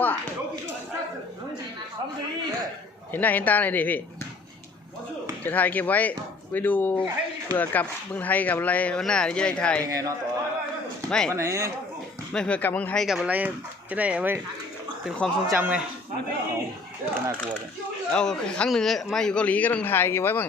ว้าเห็นหน้าเห็นตาหน่อยดิพี่ จะถ่ายเก็บไว้ไปดูเผื่อกลับเมืองไทยกับอะไรวันหน้าจะได้ถ่ายยังไงเนาะต่อไม่วันไหนไม่เผื่อกลับเมืองไทยกับอะไรจะได้เอาไว้เป็นความทรงจำไงเอาเดี๋ยวก็น่ากลัวเลยเอาครั้งหนึ่งมาอยู่เกาหลีก็ต้องถ่ายเก็บไว้บ้าง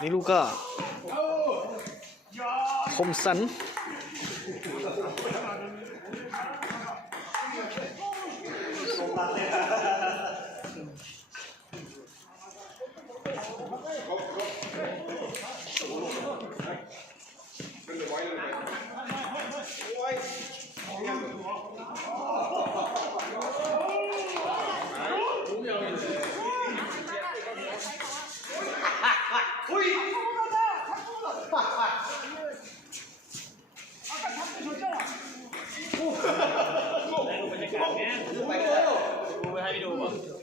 นี่ลูกก็คมสัน อ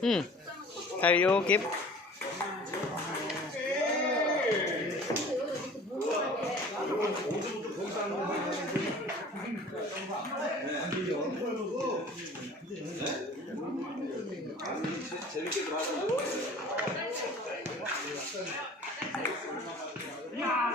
ืมถ่ายวิดีโอคลิป Yeah.